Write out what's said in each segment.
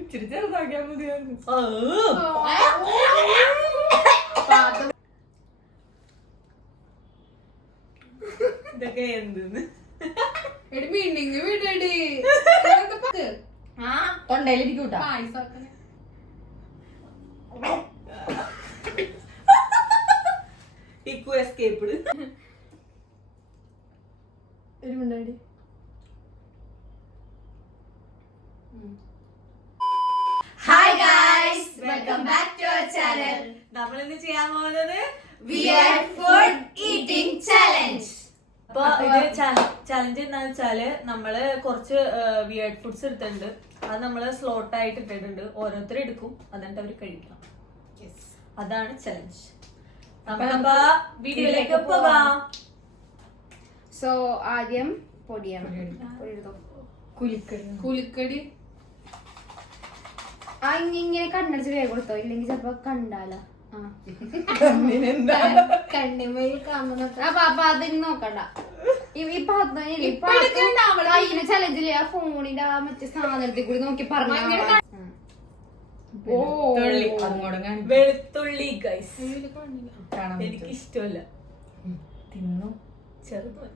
ഇച്ചിരി ചെറുതാക്കിയാ മതിയായിരുന്നു. ഇതൊക്കെ എന്തെന്ന് തൊണ്ടയിലിരിക്കൂട്ടാ. ഇക്കു എസ്കേപ്ഡ്. എരിവുണ്ടായി. Hi guys, welcome back to our channel. നമ്മൾ ഇന്ന് ചെയ്യാൻ പോകുന്നത് വിയർഡ് ഫുഡ് ഈറ്റിംഗ് ചാലഞ്ച്. അപ്പൊ ഇത് ചലഞ്ച് എന്താന്ന് വെച്ചാല് നമ്മള് കുറച്ച് വിയർഡ് ഫുഡ്സ് എടുത്തിട്ടുണ്ട്. അത് നമ്മള് സ്ലോട്ട് ആയിട്ട് ഇട്ടിട്ടുണ്ട്. ഓരോരുത്തർ എടുക്കും, എന്നിട്ട് അവര് കഴിക്കണം. അതാണ് ചലഞ്ച്. നമ്മളപ്പോ വീഡിയോയിലേക്ക് പോകാം. സോ ആദ്യം പൊടിയാണ്. കുലിക്കടി ഇങ്ങനെ കണ്ണടിച്ച് വേഗം കൊടുത്തോ, ഇല്ലെങ്കിൽ ചിലപ്പോ കണ്ടാലോ. അപ്പൊ അതിന് നോക്കണ്ട. കയ്യില് ചലഞ്ചില് ആ ഫോണിന്റെ ആ മറ്റേ സാധനത്തിൽ കൂടി നോക്കി പറഞ്ഞു. വെളുത്തുള്ളി ഗൈസ് എനിക്ക് ഇഷ്ടമല്ല. തിന്നു. ചെറുത്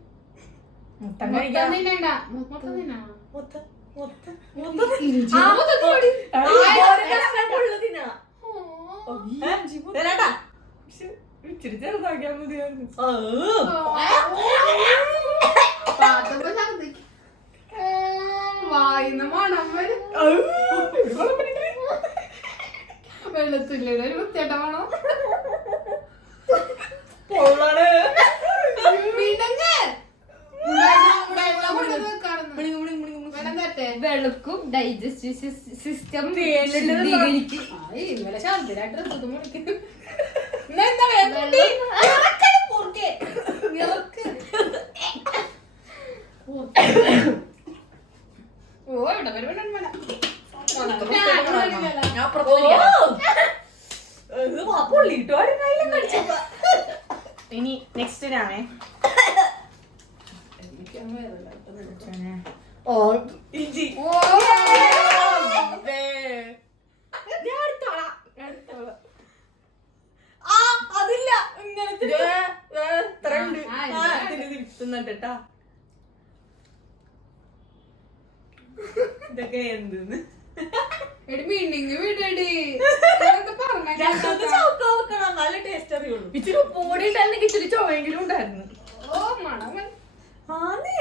ഇച്ചിരി ചെറുതാക്കിയാ മതിയായിരുന്നു. വെള്ളത്തുള്ളിയുടെ ഒരു വൃത്തിയായിട്ട വേണോ? വെളുക്കും ഡൈജസ്റ്റീവ് സിസ്റ്റം ഇനി നെക്സ്റ്റ് ഞാനേ ഇഞ്ചി. അതില്ല ഇങ്ങനത്തെ തിന്നുട്ടാ. ഇതൊക്കെ എന്തെന്ന് നല്ല ടേസ്റ്റ് അറിയുള്ളൂ. ഇച്ചിരി ഉപ്പുകൂടി ഉണ്ടായിരുന്നെങ്കിൽ ഇച്ചിരി ചുവയെങ്കിലും ഉണ്ടായിരുന്നു. ആന്നേ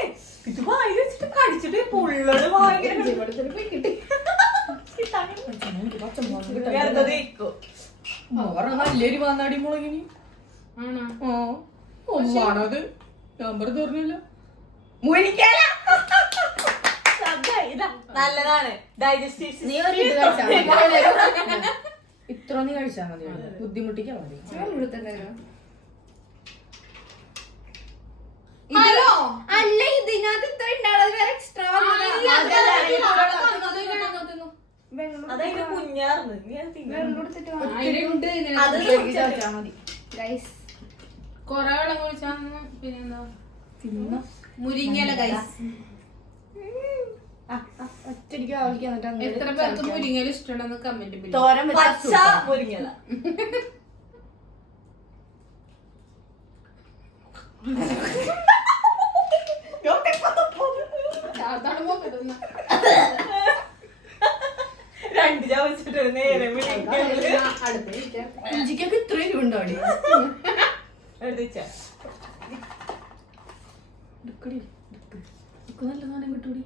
ഇത് വായി വെച്ചിട്ട് കടിച്ചിട്ട് പൊള്ളട് വായി നല്ലൊരു വന്നാടി മുളകിനി. ഒന്നാണത് നമ്പർ തുറന്നില്ല. നല്ലതാണ് ഡൈജസ്റ്റീവ്. ഇത്ര നീ കഴിച്ചാ മതി, ബുദ്ധിമുട്ടിക്കാ മതി. അല്ല ഇതിനകത്ത് ഇത്ര ഉണ്ടാവുന്നത് വേറെ എക്സ്ട്രാ അതായത് കുഞ്ഞാർന്ന് കൊറേ വെള്ളം കുടിച്ചാ പിന്നെന്താ മുരിങ്ങല ഗൈസ്. എത്ര പേർക്ക് മുരിങ്ങല ഇഷ്ടമുണ്ടെന്ന് കമന്റ്. തോരൻ പച്ച മുരിങ്ങല. രണ്ട് ചവച്ചിട്ട് നേരെ ഇഞ്ചിക്കൊക്കെ ഇത്ര എരിവുണ്ടാടി. എടുത്ത നല്ല സാധനം കിട്ടൂടി.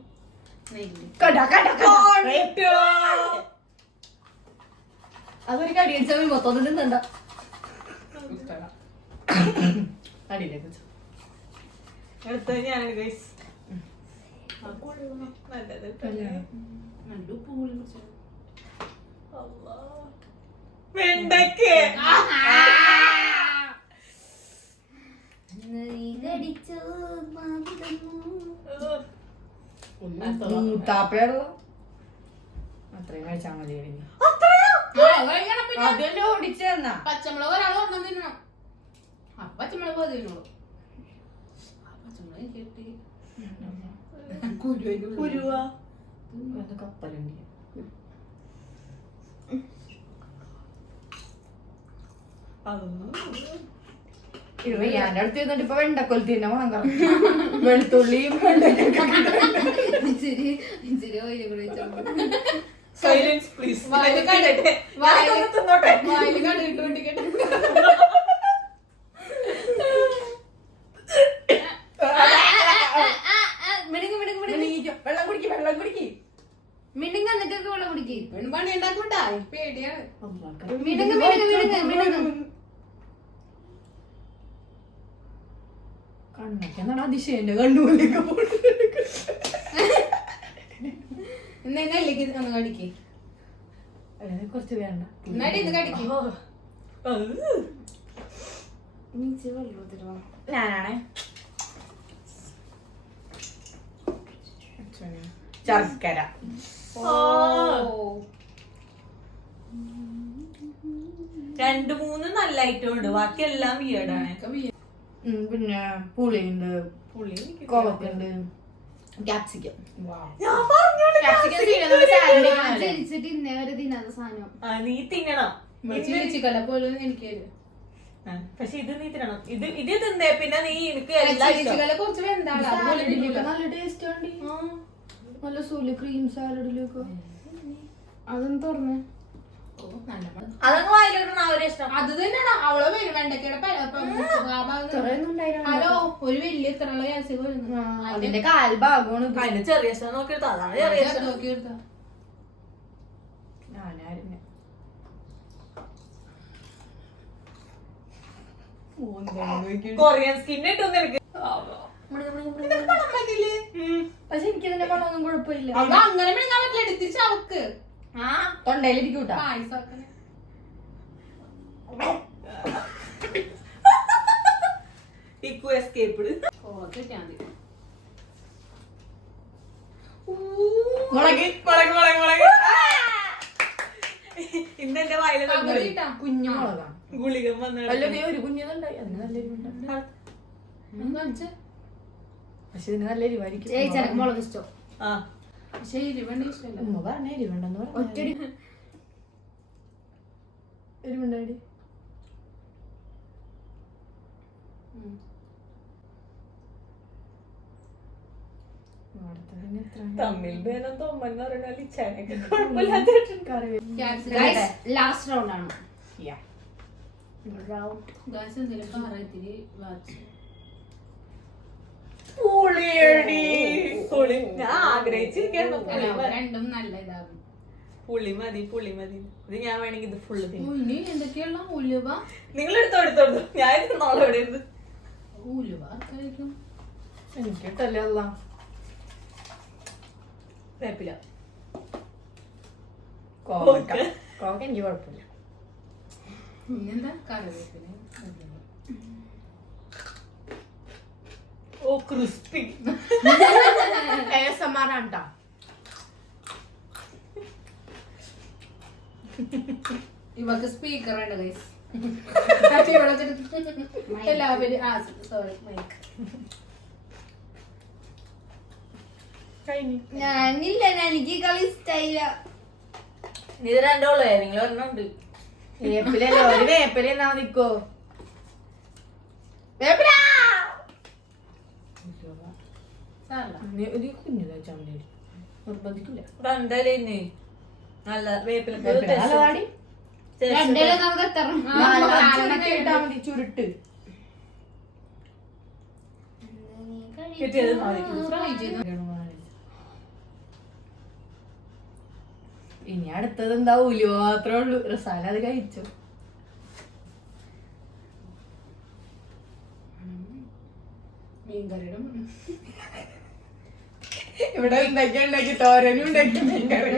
അതൊരു കടിയടിച്ചാൽ മൊത്തം തിന്നണ്ട. അടിയിലേക്ക് എടുത്ത ഞാനാണ് ഗൈസ്. വെണ്ടയ്ക്ക് മൂത്താപ്പഴോ അത്രയും കഴിച്ചാൽ മതി. അതെല്ലാം ഓടിച്ചു തന്നാ പച്ചമുളക് ഒരാൾ ഒന്നും തിന്നണം. പച്ചമുളക് തിന്നോളൂ. കുരുവാ കപ്പലുണ്ട്. റിയാന്റെ അടുത്ത് ഇരുന്നിട്ട് ഇപ്പൊ വെണ്ടക്കൊലത്തിന്റെ മണം കറക്റ്റ് വെളുത്തുള്ളിയും വെണ്ടക്കൊക്കെ ഇച്ചിരി ഓയിലും കൂടി വെച്ചോളൂ. Silence please. വെള്ളം കുടിക്ക് മിണ്ടുങ്ങ എന്നിട്ടൊക്കെ വെള്ളം കുടിക്ക്. പണി ഉണ്ടാക്കൂട്ടാ പേടിയാണ്. മിണ്ടുങ്ങ. കണ്ണൊക്കെ എന്താണ് അതിശയന്റെ കണ്ണുപോലെയൊക്കെ കടിക്കേ കുറച്ച് വേണ്ട ഞാനാണേ ശർക്കര. രണ്ടു മൂന്ന് നല്ല ഐറ്റം ഉണ്ട്, ബാക്കി എല്ലാം വിയേർഡാണ്. പിന്നെ പുളിയുണ്ട്, കോവക്കുണ്ട്, ക്യാപ്സിക്കം. ജനിച്ചിട്ട് ഇന്നേ വരെ തിന്നാത്ത സാധനം. നീ തിന്നണം. പോലും എനിക്ക് പക്ഷെ ഇത് നീ തിന്നണം. ഇത് തിന്നേ പിന്നെ നീ എനിക്ക് എല്ലാം ഇഷ്ടം. കുറച്ച് നല്ല ടേസ്റ്റ് ഉണ്ട്. നല്ല സൂല് ക്രീം സാലഡിലൊക്കെ അതൊന്ന് തുറന്ന് അതങ്ങ് വായിലിടണം. ആ ഒരു ഇഷ്ടം അത് തന്നെയാണ് അവള് വെണ്ടക്കയുടെ ഹലോ ഒരു വലിയ ഇത്ര അതിന്റെ കാൽഭാഗമാണ്. അതിന് ചെറിയ ഇഷ്ടം നോക്കിയെടുത്ത അതാണ് ചെറിയ ഇഷ്ടം. നോക്കിയെടുത്ത കൊറിയൻ സ്കിൻ ഇട്ടൊന്നും എനിക്ക്. പക്ഷെ എനിക്കിതിന്റെ മണമൊന്നും കുഴപ്പമില്ല. അങ്ങനെ മിണങ്ങാൻ പറ്റില്ല, എടുത്തിരിച്ച് അവക്ക് തൊണ്ടയിലിരിക്കൂട്ടാ. എസ്കേപ്ഡ്. ഇന്നെന്റെ വായില് കുഞ്ഞു മുളകാ ഗുളികം വന്ന ഒരു കുഞ്ഞുണ്ടായി. അതിന് നല്ല എരിവുണ്ട്. പക്ഷെ ഇതിന് നല്ല എരിവായിരിക്കും. മുളക് ഇഷ്ടം. പക്ഷെ എരിവണ്ട ഇഷ്ടമല്ല. ഉമ്മ പറഞ്ഞ എരിവണ്ടെന്ന് ഒറ്റടി എരിവുണ്ടായി. തമ്മിൽ ഭേദം തോമ്മന്ന് പറഞ്ഞാൽ ലാസ്റ്റ് റൗണ്ട് ആണ്. ഞാൻ ആഗ്രഹിച്ചിരിക്കുന്നു. രണ്ടും നല്ല ഇതാകും. പുളി മതി. ഇത് ഞാൻ വേണമെങ്കിൽ ഇത് ഫുള്ള് ഇനി എന്തൊക്കെയുള്ള ഉലുവ നിങ്ങൾ എടുത്തോടുത്തോളൂ. ഞാൻ ഇത് നാളെ എവിടെ ഇരുന്ന് ഉലുവ കഴിക്കും. എനിക്ക് കിട്ടല്ലേ അല്ല വേപ്പില. കോവക്ക എനിക്ക് കുഴപ്പമില്ല. പിന്നെന്താ കറിവേപ്പില. ഓ ക്രിസ്പി. ASMR ഇവക്ക് സ്പീക്കർ വേണ്ട ഗൈസ്. എല്ലാവരും സോറി മൈക്ക് ഞാനില്ല, എനിക്ക് കളി ഇഷ്ടായില്ല. ഇത് രണ്ടോളൂ, ഏതെങ്കിലും ഒരെണ്ണുണ്ട്. വേപ്പിലല്ലോ, ഒരു വേപ്പില എന്നാ നിക്കോ. വേപ്പില ഒരു കുഞ്ഞു കഴിച്ചാൽ മതി, നിർബന്ധിക്കില്ല. എന്തായാലും നല്ല വേപ്പില ഇട്ടാ മതി. ചുരുട്ട് കിട്ടിയത് ഇനി അടുത്തത് എന്താ ഉലുവ മാത്രമേ ഉള്ളൂ. റസാന അത് കഴിച്ചു. ഇവിടെ ഉണ്ടാക്കി തോരനും ഉണ്ടാക്കി മീൻകറി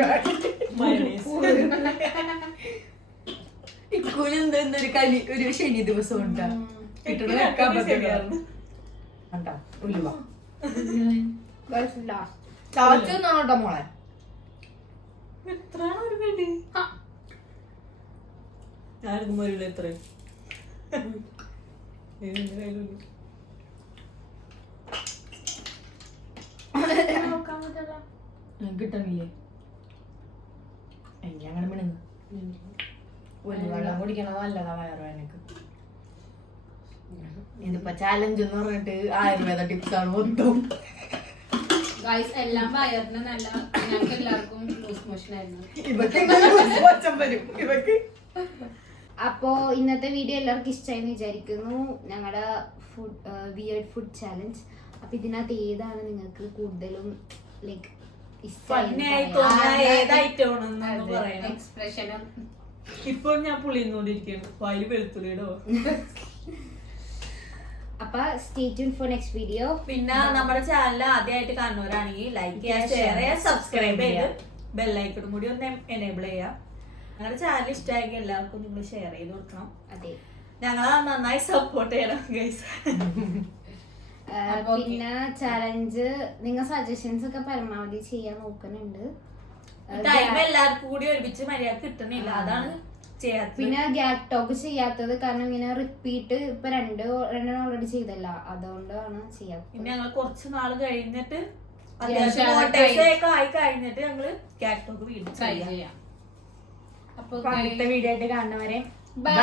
ഇക്കൂന് എന്തൊരു കളി ഒരു ശനി ദിവസം ഉണ്ടാ കിട്ടണ ഉലുവ ചാച്ചോട്ടോ മോളെ. എത്രയാണ് ഒരു വേണ്ടി? ഞാനിത് മരുള്ള എത്ര കിട്ടണില്ലേ? എനിക്ക് അങ്ങനെ മിണുങ്ങ് ഒരു വെള്ളം കുടിക്കണത് നല്ലതാ വയറുവേനക്ക്. ഇതിപ്പോ ചാലഞ്ച് എന്ന് പറഞ്ഞിട്ട് ആയുർവേദ ടിപ്സ് ആണ് മൊത്തം. ഗൈസ് എല്ലാം വയറിന് നല്ല, ഞങ്ങൾക്ക് എല്ലാവർക്കും ലൂസ് മോഷൻ ആയിരുന്നു. അപ്പോ ഇന്നത്തെ വീഡിയോ എല്ലാവർക്കും ഇഷ്ടമായി വിചാരിക്കുന്നു. ഞങ്ങളുടെ വിയേർഡ് ഫുഡ് ചാലഞ്ച്. അപ്പൊ ഇതിനകത്ത് ഏതാണ് നിങ്ങൾക്ക് കൂടുതലും ലൈക്ക് എക്സ്പ്രഷനും? ഇപ്പൊ ഞാൻ പുളിന്നോണ്ടിരിക്കുന്നു, വായിൽ വെളുത്തുള്ളിയുടെ. അപ്പൊ stay tune for next video. പിന്നെ നമ്മുടെ ചാനൽ ആദ്യമായിട്ട് കാണുന്നവരാണെങ്കിൽ ലൈക്ക് ചെയ്യുക, ഷെയർ ചെയ്യുക, സബ്സ്ക്രൈബ് ചെയ്ത് ബെല്ലൈക്കണും കൂടി ഒന്ന് എനേബിൾ ചെയ്യുക. ഞങ്ങളുടെ ചാനൽ ഇഷ്ടമായെങ്കിൽ എല്ലാവർക്കും നിങ്ങൾ ഷെയർ ചെയ്ത് കൊടുക്കണം. അതെ, ഞങ്ങളെ നന്നായി സപ്പോർട്ട് ചെയ്യണം ഗൈസ്. പിന്നെ ചാലഞ്ച് നിങ്ങൾ സജഷൻസ് ഒക്കെ പരമാവധി ചെയ്യാൻ നോക്കുന്നുണ്ട്. ടൈം എല്ലാവർക്കും കൂടി ഒരുമിച്ച് മര്യാദ കിട്ടുന്നില്ല, അതാണ് ചെയ്യാത്തത്. പിന്നെ ഗ്യാപ് ടോക്ക് ചെയ്യാത്തത് കാരണം ഇങ്ങനെ റിപ്പീറ്റ് ഇപ്പൊ രണ്ടെണ്ണം ഓൾറെഡി ചെയ്തല്ല, അതുകൊണ്ടാണ് ചെയ്യാത്തത്. പിന്നെ ഞങ്ങൾ കുറച്ച് നാൾ കഴിഞ്ഞിട്ട് അത്യാവശ്യം ആയി കഴിഞ്ഞിട്ട് ഞങ്ങള് ഗ്യാപ് ടോക്ക് വീണ്ടും ചെയ്യാം. അപ്പൊ അടുത്ത വീഡിയോ ആയിട്ട് കാണുന്നവരെ ബൈ.